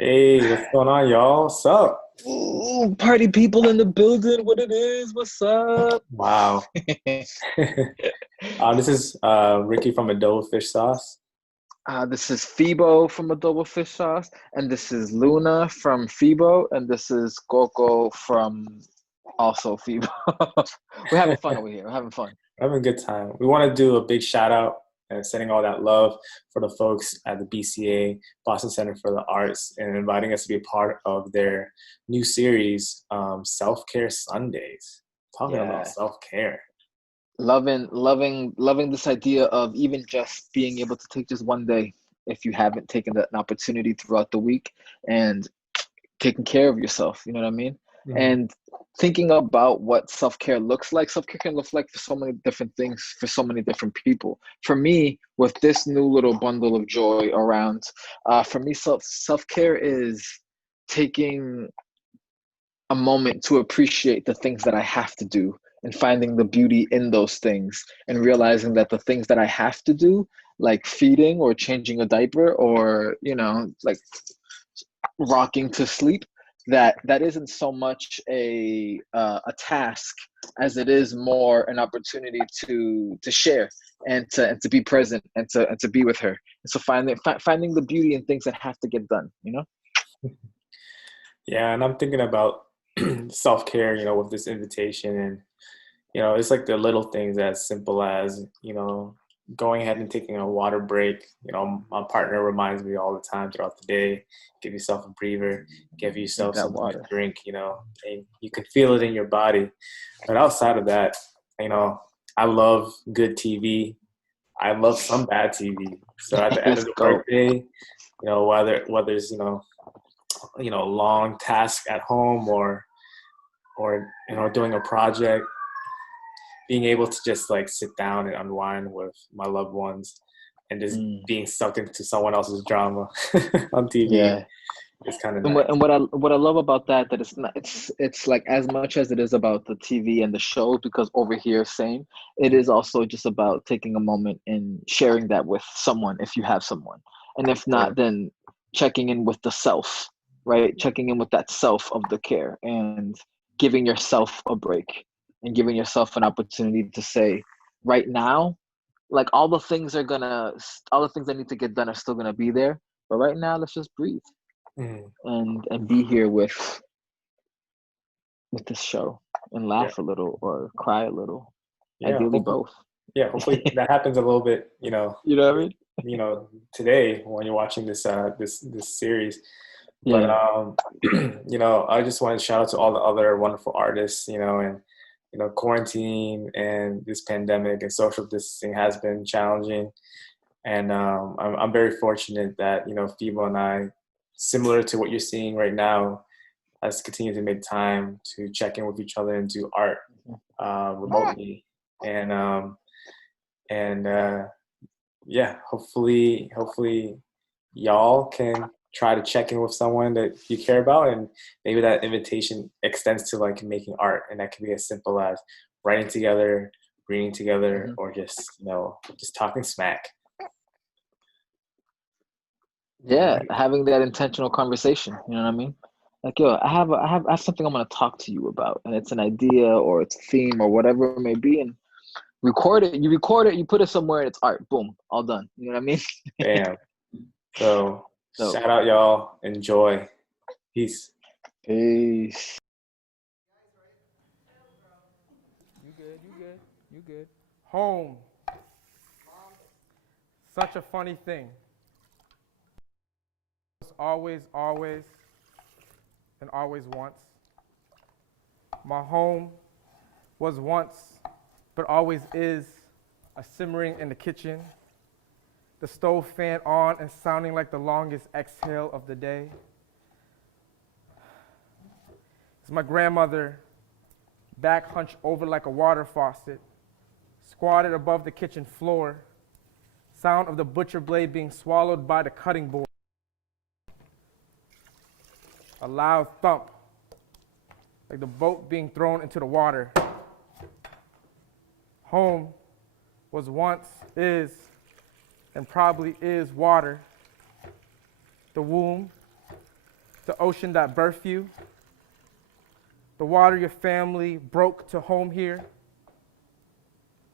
Hey, what's going on, y'all? What's up? Ooh, party people in the building. What it is? What's up? Wow. This is Ricky from Adobo-Fish-Sauce. This is Febo from Adobo-Fish-Sauce, and this is Luna from Febo, and this is Coco from also Febo. We're having fun over here. We're having fun. Having a good time. We want to do a big shout out and sending all that love for the folks at the BCA, Boston Center for the Arts, and inviting us to be a part of their new series, Self-Care Sundays. Talking about Yeah. self-care. Loving this idea of even just being able to take just one day if you haven't taken an opportunity throughout the week and taking care of yourself, you know what I mean? Mhm. And thinking about what self-care looks like. Self-care can look like for so many different things for so many different people. For me, with this new little bundle of joy around, for me, self-care is taking a moment to appreciate the things that I have to do and finding the beauty in those things and realizing that the things that I have to do, like feeding or changing a diaper or, like rocking to sleep, that isn't so much a task as it is more an opportunity to share and to be present and to be with her. And so finding the beauty in things that have to get done, you know. Yeah, and I'm thinking about self-care, with this invitation and it's like the little things as simple as, going ahead and taking a water break. My partner reminds me all the time throughout the day, give yourself a breather, give Drink yourself that something to water. drink, and you can feel it in your body. But outside of that, you know, I love good TV. I love some bad TV. So at the end Let's of the go. workday, whether it's, a long task at home or doing a project, being able to just like sit down and unwind with my loved ones and just Mm, being sucked into someone else's drama on TV yeah. is kind of And nice. what I love about that it's not it's like as much as it is about the TV and the shows, because over here same, it is also just about taking a moment and sharing that with someone if you have someone. And if Yeah. not, then checking in with the self, right? Checking in with that self of the care and giving yourself a break and giving yourself an opportunity to say, right now, like all the things that need to get done are still gonna be there. But right now, let's just breathe Mhm. and be here with this show and Yeah. laugh a little or cry a little. Yeah. Ideally both. Hopefully that happens a little bit, You know what I mean? today when you're watching this series. But Yeah. I just want to shout out to all the other wonderful artists, and quarantine and this pandemic and social distancing has been challenging. And I'm very fortunate that, Febo and I, similar to what you're seeing right now, has continued to make time to check in with each other and do art remotely. And and yeah, hopefully y'all can try to check in with someone that you care about, and maybe that invitation extends to like making art, and that can be as simple as writing together, reading together, Hmm. or just talking smack. Yeah, having that intentional conversation. You know what I mean? Like, yo, I have something I'm gonna talk to you about, and it's an idea or it's a theme or whatever it may be, and record it, you put it somewhere, and it's art. Boom, all done. You know what I mean? Bam. So So, shout out y'all. Enjoy. Peace. peace. You good, you good, you good. Home. Such a funny thing. It's always, and always once. My home was once, but always is, a simmering in the kitchen, the stove fan on and sounding like the longest exhale of the day. It's my grandmother, back hunched over like a water faucet, squatted above the kitchen floor, sound of the butcher blade being swallowed by the cutting board. A loud thump, like the boat being thrown into the water. Home was once, is, and probably is water. The womb, the ocean that birthed you, the water your family broke to home here.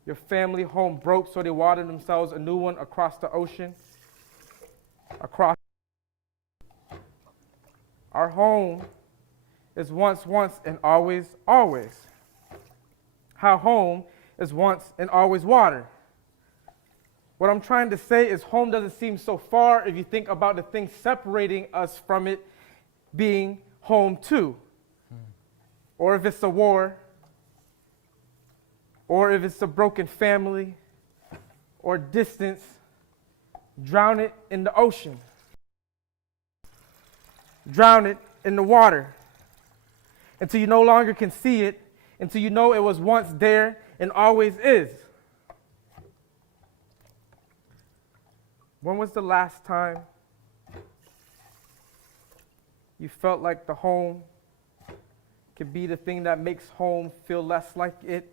Your family home broke, so they watered themselves a new one across the ocean, across. Our home is once, and always, always. How home is once and always water. What I'm trying to say is home doesn't seem so far if you think about the things separating us from it being home too. Or if it's a war, or if it's a broken family, or distance, drown it in the ocean. Drown it in the water until you no longer can see it, until you know it was once there and always is. When was the last time you felt like the home could be the thing that makes home feel less like it?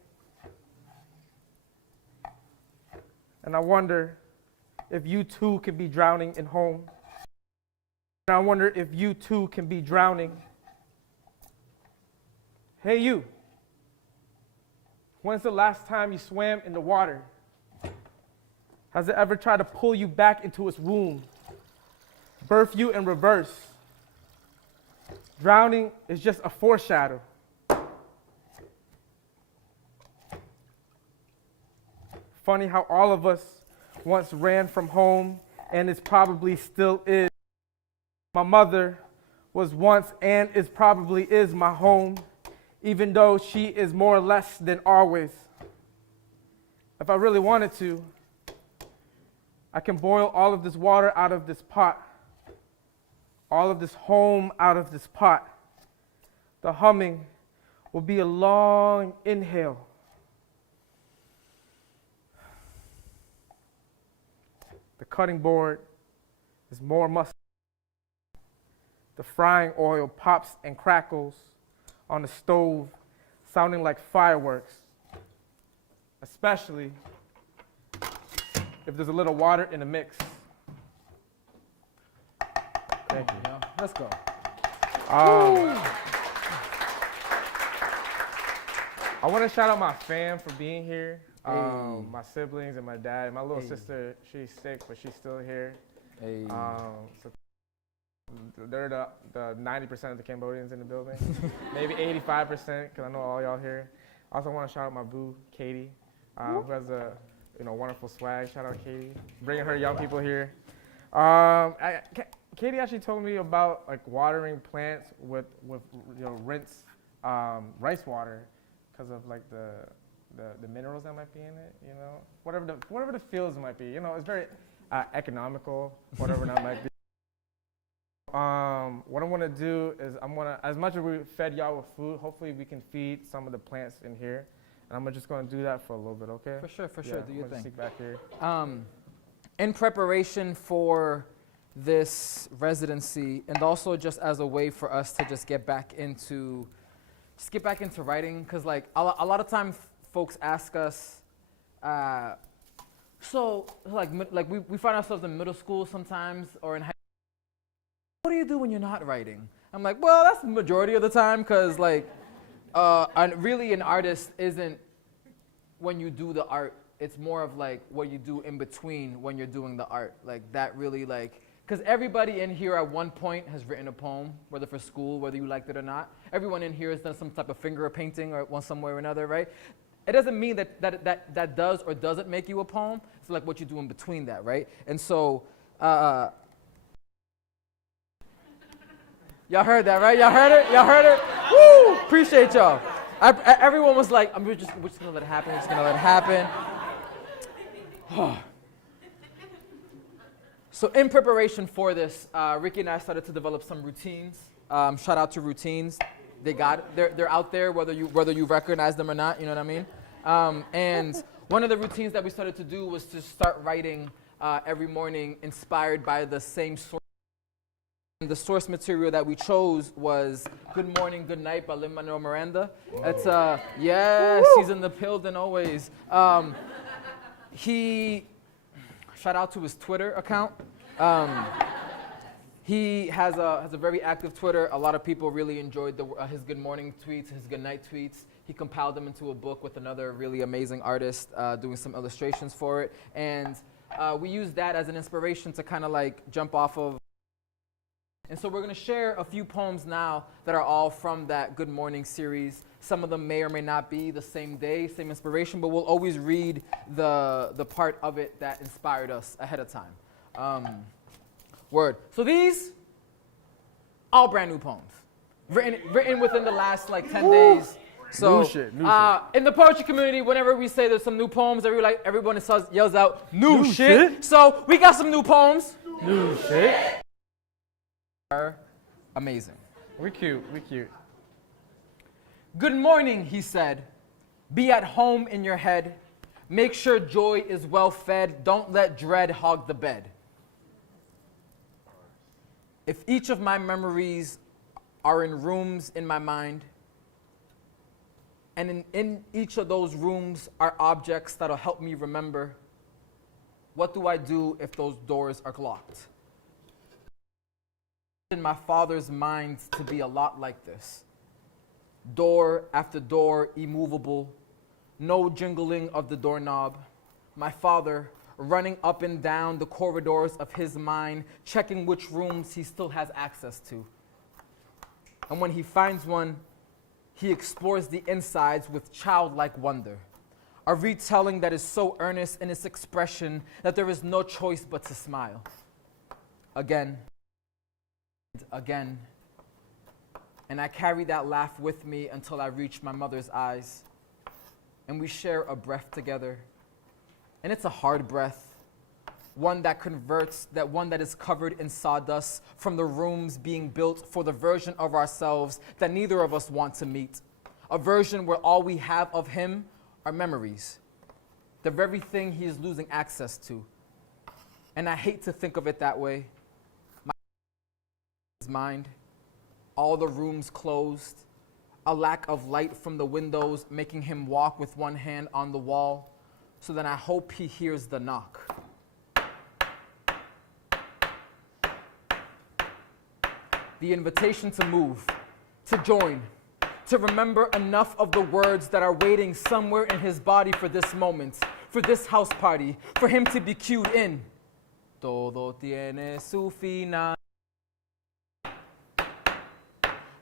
And I wonder if you too can be drowning in home. And I wonder if you too can be drowning. Hey you, when's the last time you swam in the water? Has it ever tried to pull you back into its womb, birth you in reverse? Drowning is just a foreshadow. Funny how all of us once ran from home, and it probably still is. My mother was once and is probably is my home, even though she is more or less than always. If I really wanted to, I can boil all of this water out of this pot, all of this home out of this pot. The humming will be a long inhale. The cutting board is more muscle. The frying oil pops and crackles on the stove, sounding like fireworks, especially if there's a little water in the mix. Thank you. No, let's go. I want to shout out my fam for being here. Hey. My siblings and my dad. My little Hey. sister, she's sick, but she's still here. Hey. So they're the 90% of the Cambodians in the building. Maybe 85%, because I know all y'all here. I also want to shout out my boo, Katie, who has a wonderful swag. Shout out Katie, bringing her young people here. Katie actually told me about like watering plants with rinse rice water because of like the minerals that might be in it. Whatever the fields might be. It's very economical. Whatever that might be. What I'm gonna do is as much as we fed y'all with food, hopefully we can feed some of the plants in here. And I'm just gonna do that for a little bit, okay? For sure, do your thing. Stick back here. In preparation for this residency, and also just as a way for us to just get back into writing, because like a lot of times folks ask us, so like we find ourselves in middle school sometimes or in high school. What do you do when you're not writing? I'm like, well, that's the majority of the time, because like, and really an artist isn't when you do the art. It's more of like what you do in between when you're doing the art. Like that really like, because everybody in here at one point has written a poem, whether for school, whether you liked it or not. Everyone in here has done some type of finger painting or one some way or another, right? It doesn't mean that does or doesn't make you a poem. It's like what you do in between that, right? And so, y'all heard that, right? Y'all heard it? Y'all heard it? Woo! Appreciate y'all. Everyone was like, we're just gonna let it happen. We're just gonna let it happen. So in preparation for this, Ricky and I started to develop some routines. Shout out to routines. They're out there whether you recognize them or not. You know what I mean? And one of the routines that we started to do was to start writing every morning, inspired by the same source. And the source material that we chose was "Good Morning, Good Night" by Lin-Manuel Miranda. It's yes, he's in the building always. He shout out to his Twitter account. He has a very active Twitter. A lot of people really enjoyed his good morning tweets, his good night tweets. He compiled them into a book with another really amazing artist doing some illustrations for it. And we used that as an inspiration to kind of like jump off of. And so we're going to share a few poems now that are all from that Good Morning series. Some of them may or may not be the same day, same inspiration, but we'll always read the part of it that inspired us ahead of time. Word. So these, all brand new poems, written within the last like 10 days. So New shit. in the poetry community, whenever we say there's some new poems, everyone yells out, new New shit. shit? So we got some new poems. New shit. Are amazing. We cute. We cute. Good morning, he said. Be at home in your head. Make sure joy is well fed. Don't let dread hog the bed. If each of my memories are in rooms in my mind, and in each of those rooms are objects that'll help me remember, what do I do if those doors are locked? In my father's mind to be a lot like this. Door after door, immovable, no jingling of the doorknob. My father running up and down the corridors of his mind, checking which rooms he still has access to. And when he finds one, he explores the insides with childlike wonder. A retelling that is so earnest in its expression that there is no choice but to smile. Again, again. And I carry that laugh with me until I reach my mother's eyes. And we share a breath together. And it's a hard breath. One that converts, one that is covered in sawdust from the rooms being built for the version of ourselves that neither of us want to meet. A version where all we have of him are memories. The very thing he is losing access to. And I hate to think of it that way. His mind, all the rooms closed, a lack of light from the windows making him walk with one hand on the wall, so then I hope he hears the knock. The invitation to move, to join, to remember enough of the words that are waiting somewhere in his body for this moment, for this house party, for him to be cued in. Todo tiene su final.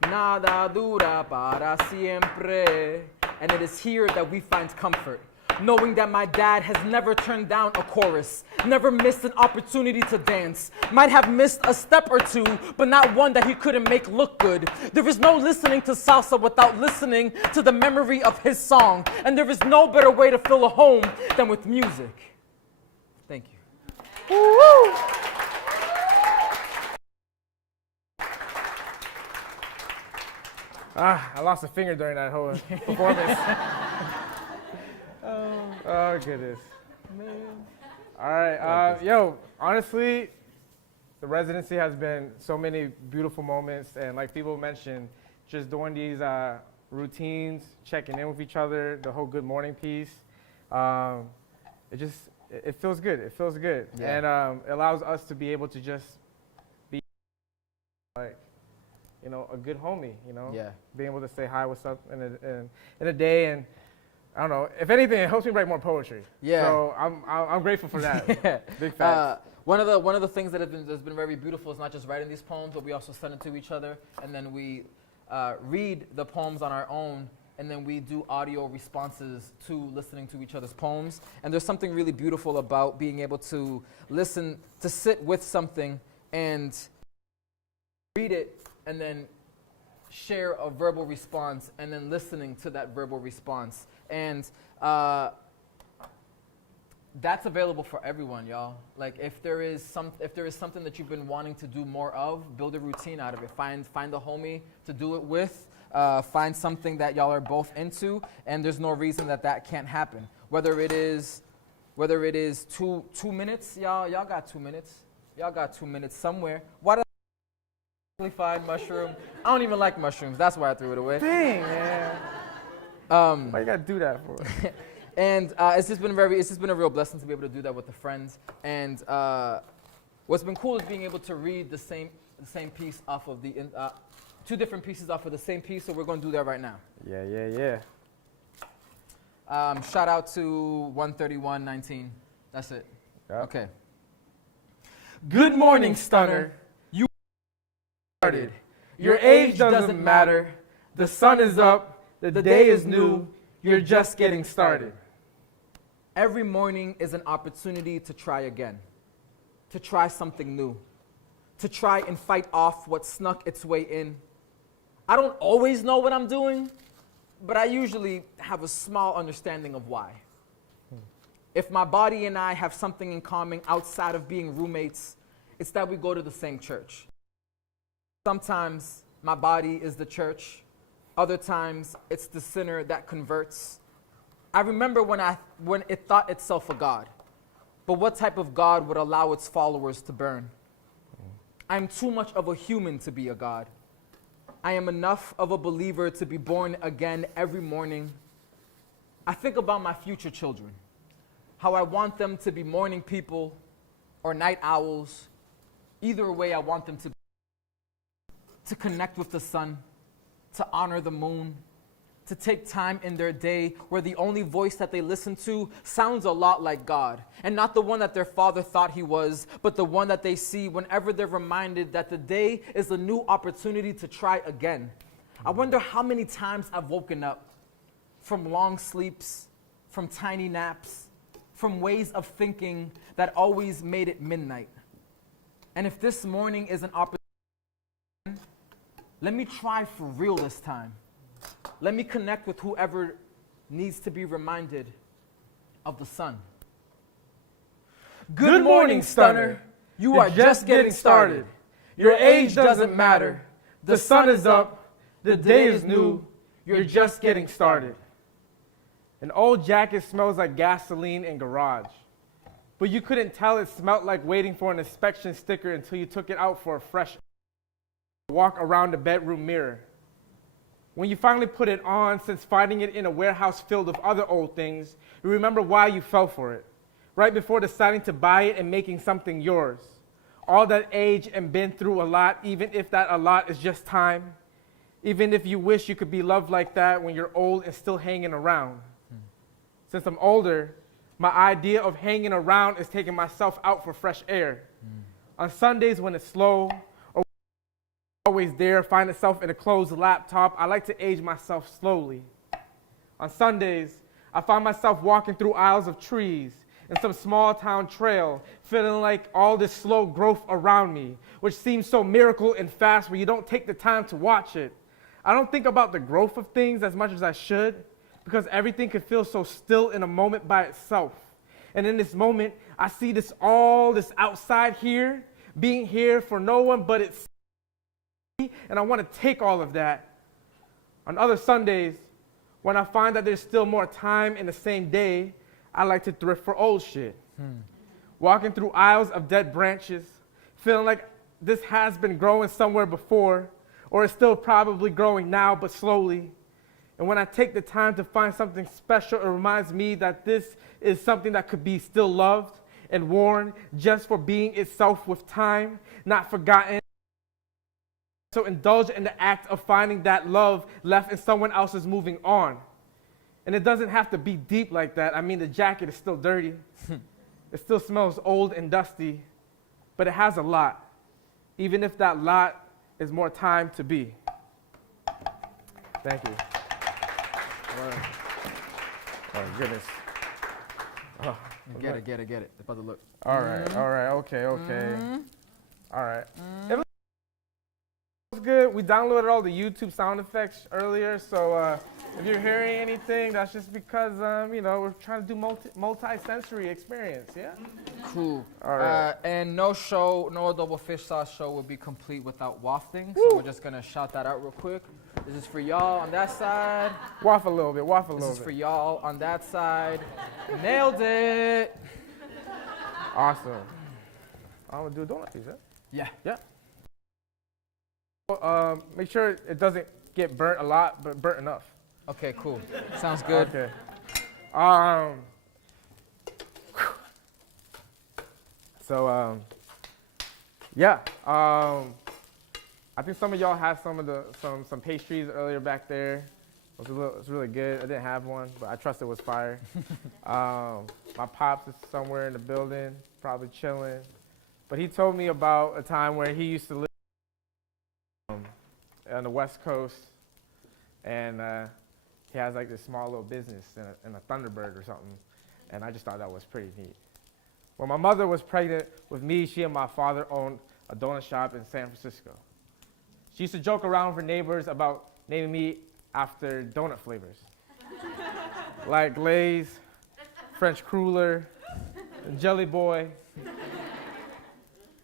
Nada dura para siempre. And it is here that we find comfort, knowing that my dad has never turned down a chorus, never missed an opportunity to dance, might have missed a step or two, but not one that he couldn't make look good. There is no listening to salsa without listening to the memory of his song, and there is no better way to fill a home than with music. Thank you. Woo-hoo. I lost a finger during that whole performance. Oh, goodness. Man. All right. Honestly, the residency has been so many beautiful moments. And like people mentioned, just doing these routines, checking in with each other, the whole good morning piece. It feels good. It feels good. Yeah. And it allows us to be able to just be like, a good homie, Yeah. being able to say hi, what's up in a day. And I don't know, if anything, it helps me write more poetry. Yeah. So I'm grateful for that. Yeah. Big facts. One of the things that has been very beautiful is not just writing these poems, but we also send it to each other, and then we read the poems on our own, and then we do audio responses to listening to each other's poems. And there's something really beautiful about being able to listen, to sit with something and read it, and then share a verbal response, and then listening to that verbal response. And that's available for everyone, y'all. Like if there is something that you've been wanting to do more of, build a routine out of it. Find a homie to do it with. Find something that y'all are both into, and there's no reason that can't happen. Whether it is 2 minutes, y'all got 2 minutes. Y'all got 2 minutes somewhere. Why did I find mushroom? I don't even like mushrooms. That's why I threw it away. Dang, man. Why you gotta do that for? And it's just been a real blessing to be able to do that with the friends. And What's been cool is being able to read the same piece off of the, two different pieces off of the same piece, so we're going to do that right now. Yeah. Shout out to 131:19. That's it. Yep. Okay. Good morning, stunner. You started. Your age doesn't matter. The sun is up. The day is new. You're just getting started. Every morning is an opportunity to try again, to try something new, to try and fight off what snuck its way in. I don't always know what I'm doing, but I usually have a small understanding of why. If my body and I have something in common outside of being roommates, it's that we go to the same church. Sometimes my body is the church. Other times it's the sinner that converts. I remember when it thought itself a God, but what type of God would allow its followers to burn? I'm too much of a human to be a God. I am enough of a believer to be born again every morning. I think about my future children, how I want them to be morning people or night owls. Either way, I want them to connect with the sun, to honor the moon, to take time in their day where the only voice that they listen to sounds a lot like God, and not the one that their father thought he was, but the one that they see whenever they're reminded that the day is a new opportunity to try again. I wonder how many times I've woken up from long sleeps, from tiny naps, from ways of thinking that always made it midnight. And if this morning is an opportunity, let me try for real this time. Let me connect with whoever needs to be reminded of the sun. Good morning, stunner. You are just getting started. Your age doesn't matter. The sun is up. The day is new. You're just getting started. An old jacket smells like gasoline in garage, but you couldn't tell it smelled like waiting for an inspection sticker until you took it out for a fresh walk around the bedroom mirror. When you finally put it on, since finding it in a warehouse filled with other old things, you remember why you fell for it, right before deciding to buy it and making something yours. All that age and been through a lot, even if that a lot is just time, even if you wish you could be loved like that when you're old and still hanging around. Since I'm older, my idea of hanging around is taking myself out for fresh air. On Sundays when it's slow, or always there, find itself in a closed laptop, I like to age myself slowly. On Sundays, I find myself walking through aisles of trees in some small town trail, feeling like all this slow growth around me, which seems so miracle and fast where you don't take the time to watch it. I don't think about the growth of things as much as I should, because everything can feel so still in a moment by itself. And in this moment, I see this outside here, being here for no one but it's me, and I want to take all of that. On other Sundays, when I find that there's still more time in the same day, I like to thrift for old shit. Walking through aisles of dead branches, feeling like this has been growing somewhere before, or it's still probably growing now, but slowly. And when I take the time to find something special, it reminds me that this is something that could be still loved and worn just for being itself with time, not forgotten. So indulge in the act of finding that love left in someone else's moving on. And it doesn't have to be deep like that. I mean, the jacket is still dirty. It still smells old and dusty, but it has a lot, even if that lot is more time to be. Thank you. Oh, goodness. Oh, Get it. They're about to look. all right, okay. All right. It was good. We downloaded all the YouTube sound effects earlier, so if you're hearing anything, that's just because, we're trying to do multi-sensory experience, yeah? Cool. All right. And no Adobo-Fish-Sauce show would be complete without wafting, so we're just going to shout that out real quick. This is for y'all on that side. Waffle a little bit. This is for y'all on that side. Nailed it. Awesome. I'm going to do a donut piece, huh? Yeah. Make sure it doesn't get burnt a lot, but burnt enough. Okay, cool. Sounds good. Okay. So Yeah. I think some of y'all had some pastries earlier back there. It was really good. I didn't have one, but I trust it was fire. My pops is somewhere in the building, probably chilling. But he told me about a time where he used to live on the West Coast, and he has like this small little business in a Thunderbird or something, and I just thought that was pretty neat. When my mother was pregnant with me, she and my father owned a donut shop in San Francisco. She used to joke around with her neighbors about naming me after donut flavors, like Lay's, French Cruller, and Jelly Boy.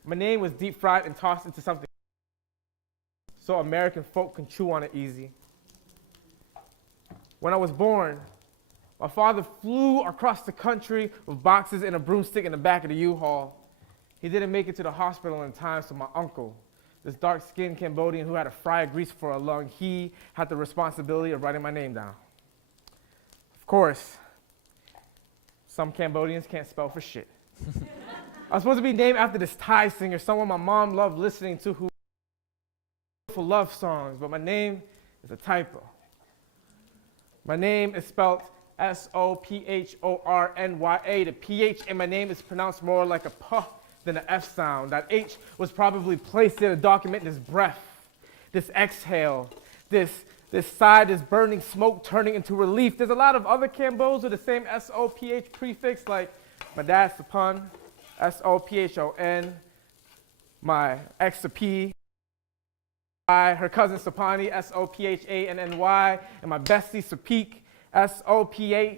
My name was deep fried and tossed into something so American folk can chew on it easy. When I was born, my father flew across the country with boxes and a broomstick in the back of the U-Haul. He didn't make it to the hospital in time, so my uncle, this dark-skinned Cambodian who had a fry of grease for a lung, he had the responsibility of writing my name down. Of course, some Cambodians can't spell for shit. I was supposed to be named after this Thai singer, someone my mom loved listening to, who for love songs, but my name is a typo. My name is spelled S-O-P-H-O-R-N-Y-A. The PH in my name is pronounced more like a P than an F sound. That H was probably placed there to document this breath, this exhale, this sigh, this burning smoke turning into relief. There's a lot of other Cambos with the same S-O-P-H prefix, like my dad's Sapun, S-O-P-H-O-N, my ex P, her cousin Sapani, S-O-P-H-A-N-N-Y, and my bestie Sapik, S-O-P-H-E-A-K.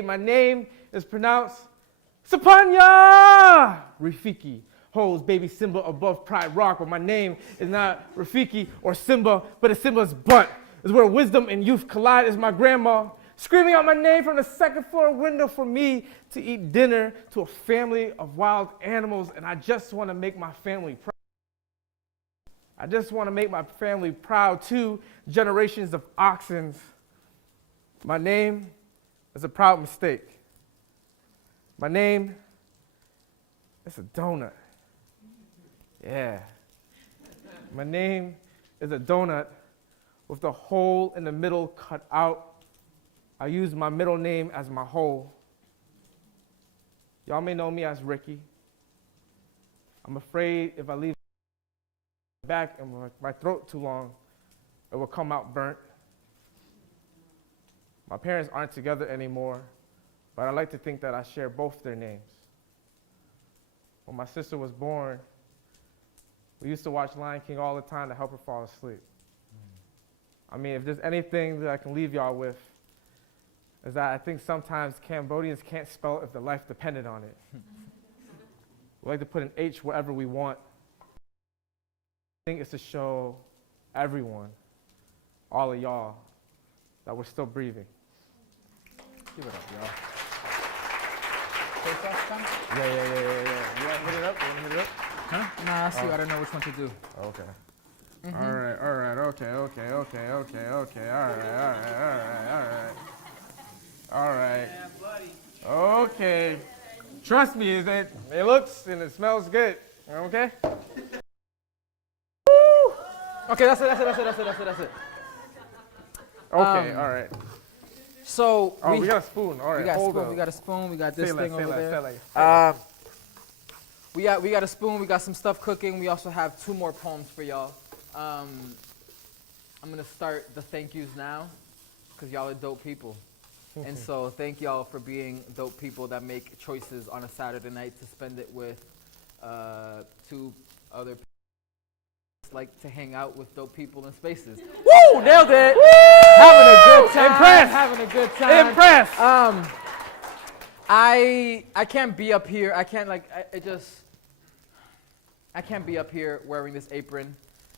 My name is pronounced Sapanya! Rafiki holds baby Simba above Pride Rock, but my name is not Rafiki or Simba, but it's Simba's butt. Is where wisdom and youth collide. Is my grandma screaming out my name from the second floor window for me to eat dinner to a family of wild animals, and I just want to make my family proud. I just want to make my family proud. 2 generations of oxens. My name is a proud mistake. My name is a donut. Yeah. My name is a donut with the hole in the middle cut out. I use my middle name as my whole. Y'all may know me as Ricky. I'm afraid if I leave back and my throat too long, it will come out burnt. My parents aren't together anymore, but I like to think that I share both their names. When my sister was born, we used to watch Lion King all the time to help her fall asleep. I mean, if there's anything that I can leave y'all with, is that I think sometimes Cambodians can't spell if their life depended on it. We like to put an H wherever we want. I think it's to show everyone, all of y'all, that we're still breathing. Give it up, y'all. Yeah. You want to hit it up? Huh? Nah, I see. I don't know which one to do. Okay. Mm-hmm. All right. Okay. All right. Yeah, buddy. Okay. Trust me, it looks and it smells good. Okay? Okay, that's it. Okay, all right. So we got a spoon. All right, we got hold spoon. up. We got a spoon. We got this thing over there. Say We got a spoon. We got some stuff cooking. We also have 2 more poems for y'all. I'm gonna start the thank yous now, cause y'all are dope people, and so thank y'all for being dope people that make choices on a Saturday night to spend it with 2 other people. Like to hang out with dope people in spaces. Woo! Nailed it! Woo! Having a good time. Impressed. Having a good time. Impressed. I can't be up here. I can't I can't be up here wearing this apron.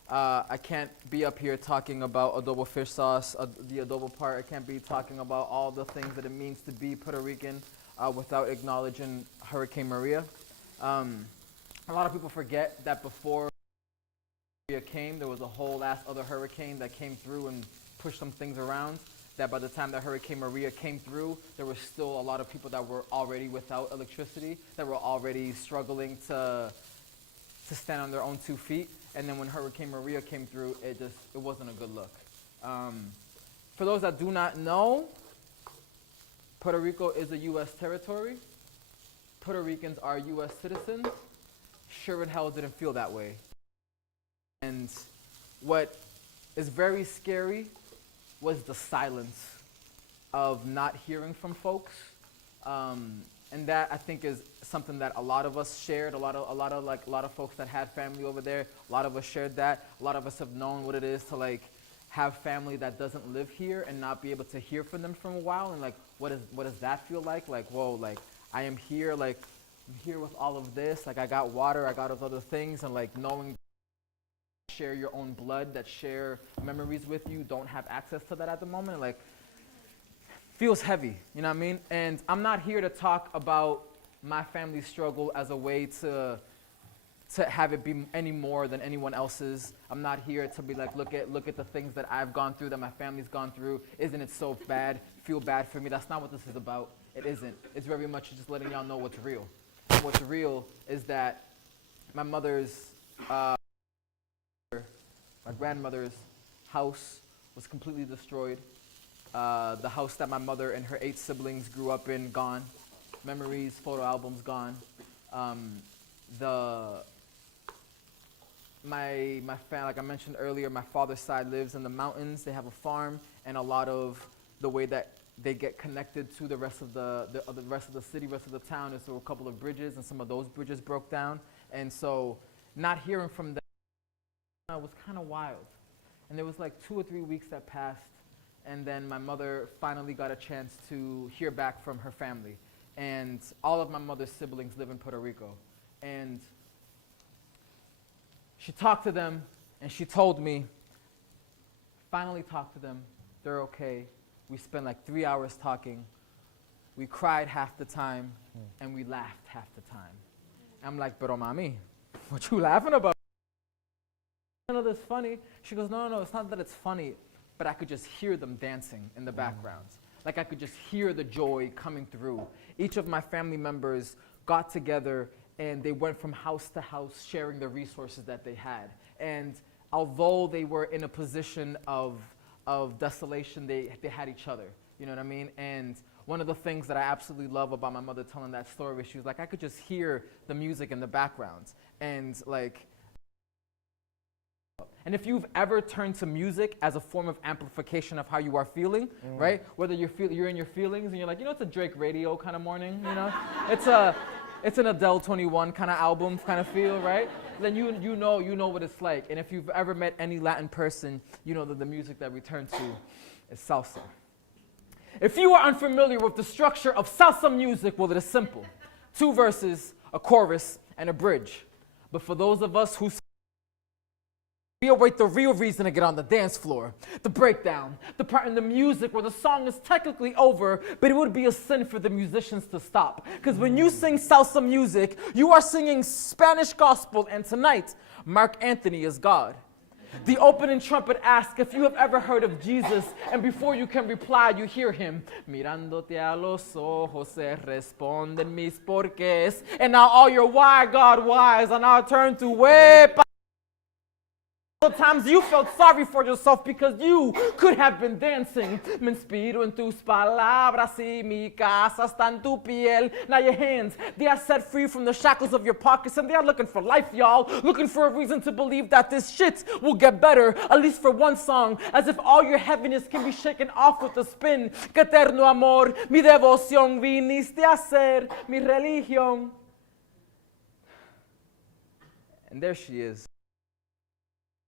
I can't be up here talking about Adobo-Fish-Sauce, the adobo part. I can't be talking about all the things that it means to be Puerto Rican without acknowledging Hurricane Maria. A lot of people forget that before Maria came, there was a whole ass other hurricane that came through and pushed some things around. that by the time that Hurricane Maria came through, there were still a lot of people that were already without electricity, that were already struggling to stand on their own 2 feet. And then when Hurricane Maria came through, it wasn't a good look. For those that do not know, Puerto Rico is a U.S. territory. Puerto Ricans are U.S. citizens. Sure in hell didn't feel that way. And what is very scary was the silence of not hearing from folks. And that, I think, is something that a lot of us shared. A lot of folks that had family over there, a lot of us shared that. A lot of us have known what it is to like have family that doesn't live here and not be able to hear from them for a while. And like, what does that feel like? Like, whoa, like I am here, like I'm here with all of this. Like I got water, I got those other things, and like knowing share your own blood, that share memories with you, don't have access to that at the moment. Like, feels heavy, you know what I mean? And I'm not here to talk about my family's struggle as a way to have it be any more than anyone else's. I'm not here to be like, look at the things that I've gone through, that my family's gone through. Isn't it so bad? Feel bad for me. That's not what this is about. It isn't. It's very much just letting y'all know what's real. What's real is that my mother's, my grandmother's house was completely destroyed. The house that my mother and her 8 siblings grew up in, gone. Memories, photo albums, gone. Like I mentioned earlier, my father's side lives in the mountains. They have a farm, and a lot of the way that they get connected to the rest of the rest of the city, rest of the town, is through a couple of bridges, and some of those bridges broke down. And so, not hearing from them was kind of wild. And there was like 2 or 3 weeks that passed, and then my mother finally got a chance to hear back from her family. And all of my mother's siblings live in Puerto Rico. And she talked to them, and she told me, finally talked to them, they're okay. We spent like 3 hours talking. We cried half the time, and we laughed half the time. I'm like, pero mami, what you laughing about? None of this funny. She goes, no, it's not that it's funny, but I could just hear them dancing in the background. Like I could just hear the joy coming through. Each of my family members got together, and they went from house to house sharing the resources that they had. And although they were in a position of desolation, they had each other, you know what I mean? And one of the things that I absolutely love about my mother telling that story, she was like, I could just hear the music in the background. And like, and if you've ever turned to music as a form of amplification of how you are feeling, right? Whether you're in your feelings and you're like, it's a Drake radio kind of morning, it's an Adele 21 kind of album kind of feel, right? Then you know what it's like. And if you've ever met any Latin person, you know that the music that we turn to is salsa. If you are unfamiliar with the structure of salsa music, well, it is simple. 2 verses, a chorus, and a bridge. But for those of us who we await the real reason to get on the dance floor, the breakdown, the part in the music where the song is technically over, but it would be a sin for the musicians to stop. Because when you sing salsa music, you are singing Spanish gospel, and tonight, Mark Anthony is God. The opening trumpet asks if you have ever heard of Jesus, and before you can reply, you hear him, mirándote a los ojos se responden mis porqués. And now all your why, God, whys are now turned to wepa. Times you felt sorry for yourself because you could have been dancing. Me inspiro en tus palabras y mi casa está en tu piel. Now your hands, they are set free from the shackles of your pockets, and they are looking for life, y'all. Looking for a reason to believe that this shit will get better, at least for one song. As if all your heaviness can be shaken off with a spin. Que eterno amor, mi devoción, viniste a ser mi religión. And there she is.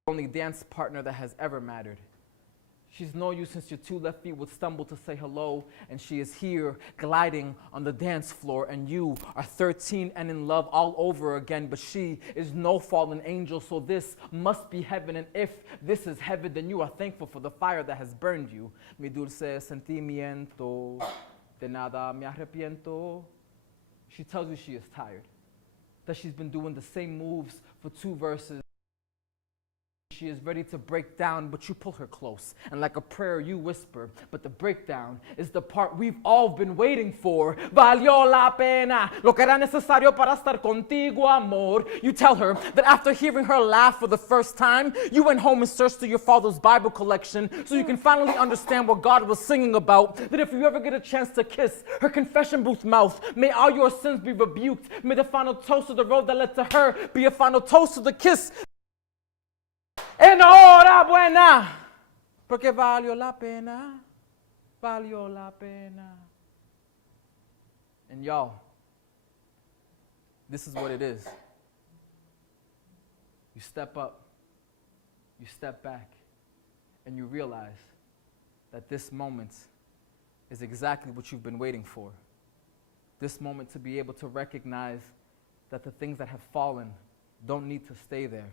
Only dance partner that has ever mattered. She's known you since your 2 left feet would stumble to say hello, and she is here gliding on the dance floor, and you are 13 and in love all over again, but she is no fallen angel, so this must be heaven, and if this is heaven, then you are thankful for the fire that has burned you. Mi dulce sentimiento, de nada me arrepiento. She tells you she is tired, that she's been doing the same moves for 2 verses. She is ready to break down, but you pull her close. And like a prayer, you whisper. But the breakdown is the part we've all been waiting for. Valió la pena, lo que era necesario para estar contigo, amor. You tell her that after hearing her laugh for the first time, you went home and searched through your father's Bible collection so you can finally understand what God was singing about. That if you ever get a chance to kiss her confession booth mouth, may all your sins be rebuked. May the final toast of the road that led to her be a final toast of the kiss. Enhorabuena, porque valió la pena, valió la pena. And y'all, this is what it is. You step up, you step back, and you realize that this moment is exactly what you've been waiting for. This moment to be able to recognize that the things that have fallen don't need to stay there.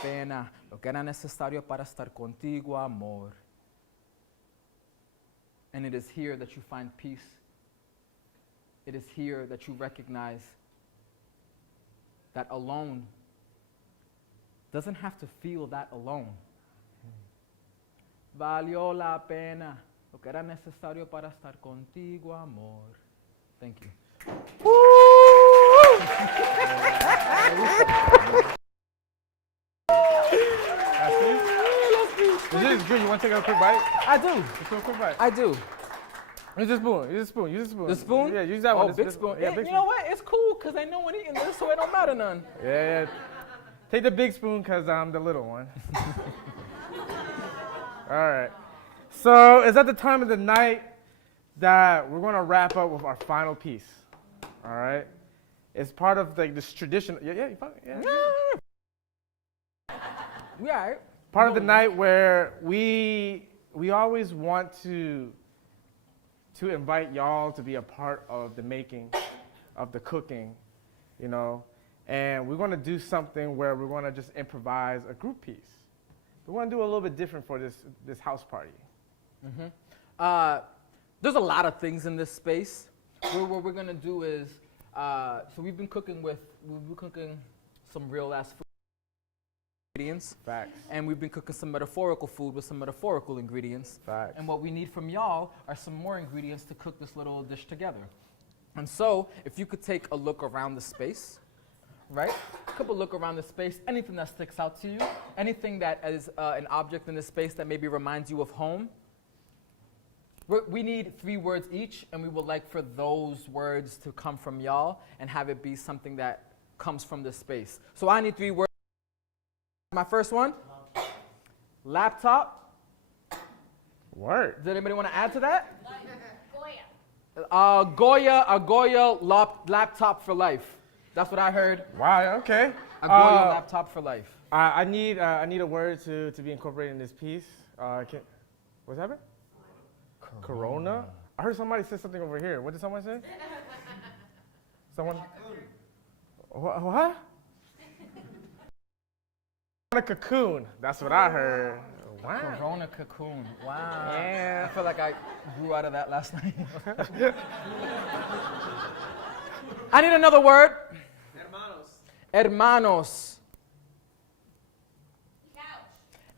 Pena, lo que era necesario para estar contigo, amor. And it is here that you find peace. It is here that you recognize that alone doesn't have to feel that alone. Valió la pena, lo que era necesario para estar contigo, amor. Thank you. This is good. You want to take a quick bite? I do. Let's do a quick bite. I do. Use the spoon. Use the spoon. Use the spoon. The spoon? Yeah, use that one. Oh, big spoon. Yeah, Yeah, big you know what? It's cool because I know when eating this, so it don't matter none. Yeah. Take the big spoon because I'm the little one. All right. So it's at the time of the night that we're going to wrap up with our final piece. All right. It's part of like this tradition. Yeah. Yeah. Part of the night where we always want to invite y'all to be a part of the making, of the cooking, you know, and we're going to do something where we're going to just improvise a group piece. We want to do a little bit different for this house party. Mm-hmm. There's a lot of things in this space. What we're going to do is, so we've been cooking some real ass food. Ingredients. Facts. And we've been cooking some metaphorical food with some metaphorical ingredients. Facts. And what we need from y'all are some more ingredients to cook this little dish together. And so, if you could take a look around the space, right? A couple look around the space, anything that sticks out to you, anything that is an object in the space that maybe reminds you of home. We need 3 words each, and we would like for those words to come from y'all and have it be something that comes from this space. So I need 3 words. My first one, laptop. Word. Does anybody want to add to that? Goya. Goya laptop for life. That's what I heard. Wow. Okay. A Goya laptop for life. I need a word to be incorporated in this piece. What's that? Corona. I heard somebody say something over here. What did someone say? Someone. What? A cocoon. That's what I heard. Wow. Corona cocoon. Wow. Yeah. I feel like I grew out of that last night. I need another word. Hermanos.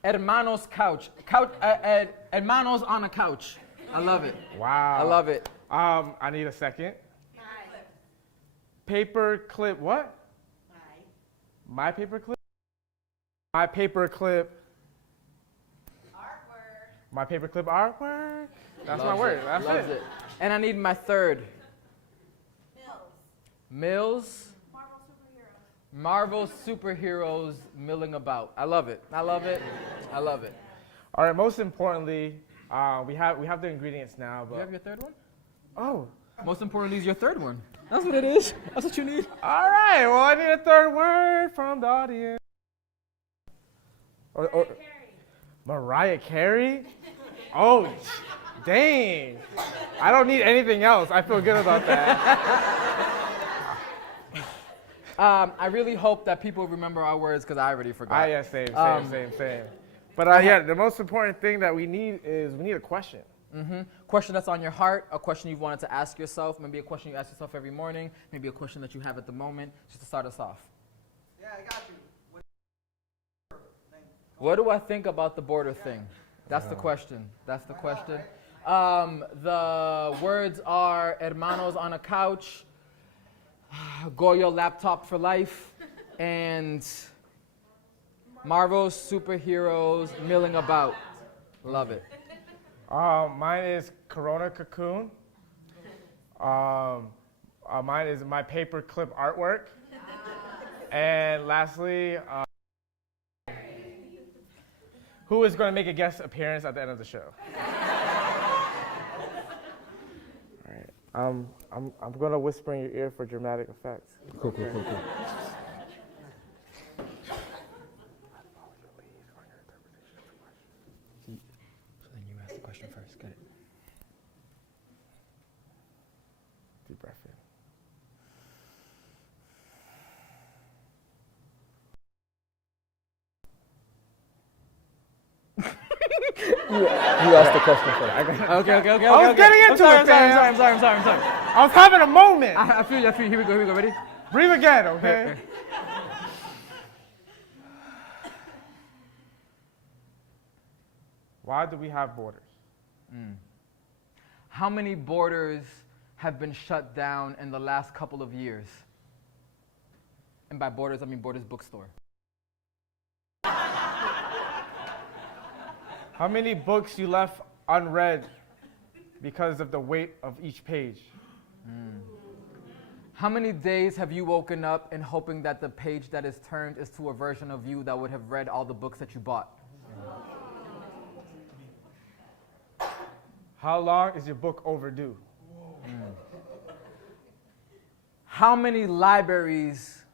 Hermanos couch. Hermanos on a couch. I love it. Wow. I love it. I need a second. Paper clip. What? My paper clip. My paper clip. Artwork. My paper clip artwork. That's Loves my word. it. That's Loves it. And I need my third. Mills. Mills. Marvel superheroes. Marvel superheroes milling about. I love it. I love it. I love it. All right. Most importantly, we have the ingredients now. But You have your third one? oh. Most importantly is your third one. That's what it is. That's what you need. All right. Well, I need a third word from the audience. Or Mariah Carey? Oh, dang. I don't need anything else. I feel good about that. I really hope that people remember our words because I already forgot. Yeah, same. But yeah, the most important thing that we need a question. Mm-hmm. Question that's on your heart, a question you've wanted to ask yourself, maybe a question you ask yourself every morning, maybe a question that you have at the moment, just to start us off. Yeah, I got you. What do I think about the border thing? That's the question. That's the question. The words are hermanos on a couch, Goyo laptop for life, and Marvel's superheroes milling about. Love it. Mine is Corona Cocoon. Mine is my paperclip artwork. And lastly, who is going to make a guest appearance at the end of the show? All right. I'm going to whisper in your ear for dramatic effect. Cool. So then you ask the question first. Get it. Deep breath in. You asked the question first. Okay. I was getting into it, fam. I'm sorry. I was having a moment. I feel you. Here we go. Ready? Breathe again, okay? Why do we have borders? How many borders have been shut down in the last couple of years? And by borders, I mean Borders Bookstore. How many books you left unread because of the weight of each page? How many days have you woken up and hoping that the page that is turned is to a version of you that would have read all the books that you bought? How long is your book overdue? How many libraries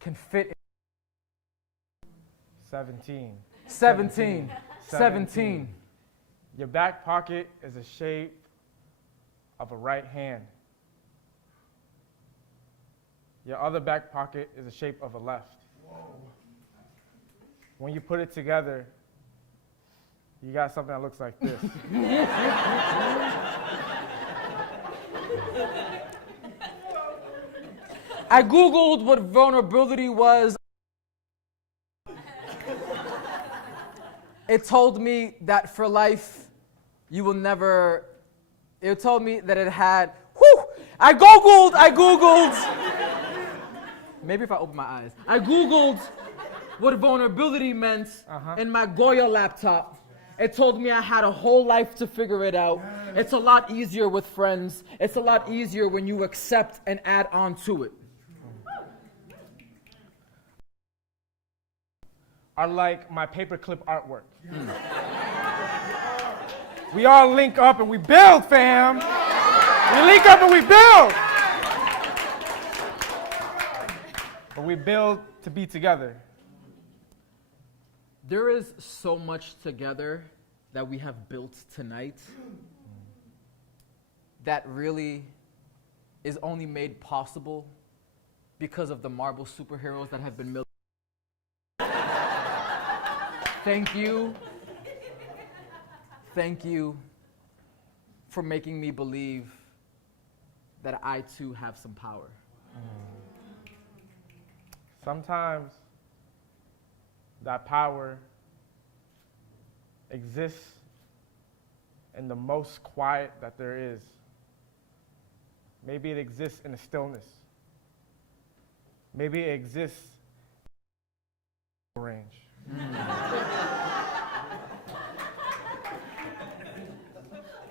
can fit in 17. 17. Your back pocket is the shape of a right hand. Your other back pocket is the shape of a left. When you put it together, you got something that looks like this. I Googled what vulnerability was. It told me that for life, you will never, it told me that it had, I Googled. Maybe if I open my eyes. I Googled what vulnerability meant in my Goya laptop. It told me I had a whole life to figure it out. It's a lot easier with friends. It's a lot easier when you accept and add on to it. Are like my paperclip artwork. We all link up and we build, fam. We link up and we build. But we build to be together. There is so much together that we have built tonight that really is only made possible because of the Marvel superheroes that have been built. Thank you for making me believe that I too have some power. Sometimes that power exists in the most quiet that there is. Maybe it exists in the stillness. Maybe it exists in the range.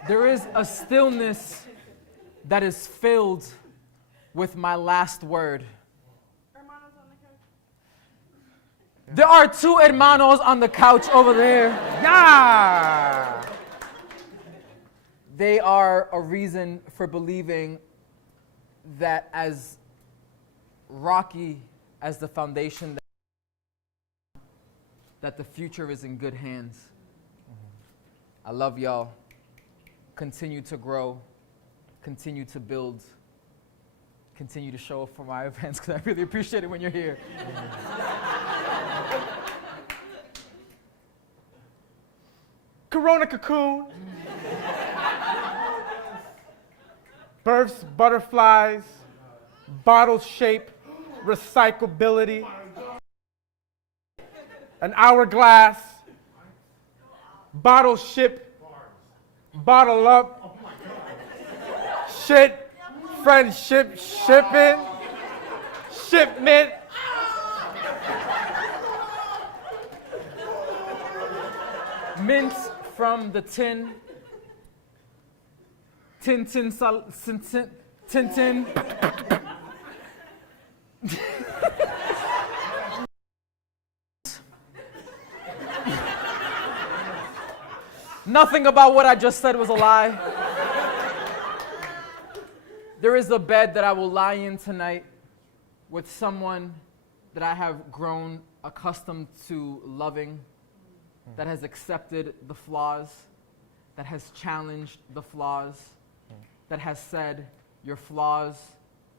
There is a stillness that is filled with my last word. There are two hermanos on the couch over there. Yeah! They are a reason for believing that as rocky as the foundation that the future is in good hands. I love y'all. Continue to grow. Continue to build. Continue to show up for my events because I really appreciate it when you're here. Corona cocoon. Births, butterflies, bottle shape, recyclability. an hourglass, bottle ship, bottle up, shit, friendship, shipping, shipment. Mint from the tin. Tintin, Tintin. Nothing about what I just said was a lie. There is a bed that I will lie in tonight with someone that I have grown accustomed to loving, that has accepted the flaws, that has challenged the flaws, that has said, your flaws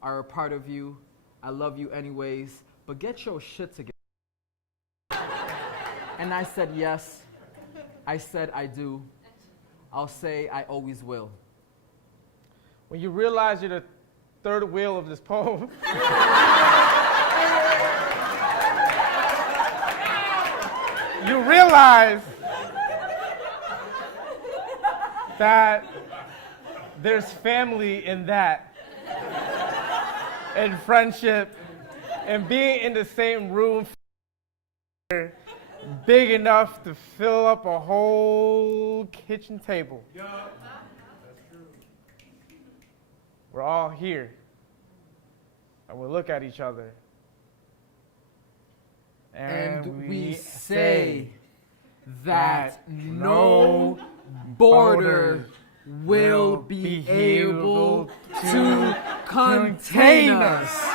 are a part of you, I love you anyways, but get your shit together. And I said yes. I said I do. I'll say I always will. When you realize you're the third wheel of this poem, you realize that there's family in that, and friendship, and being in the same room big enough to fill up a whole kitchen table. Yeah, that's true. We're all here, and we look at each other, and we say that no border will be able to contain us.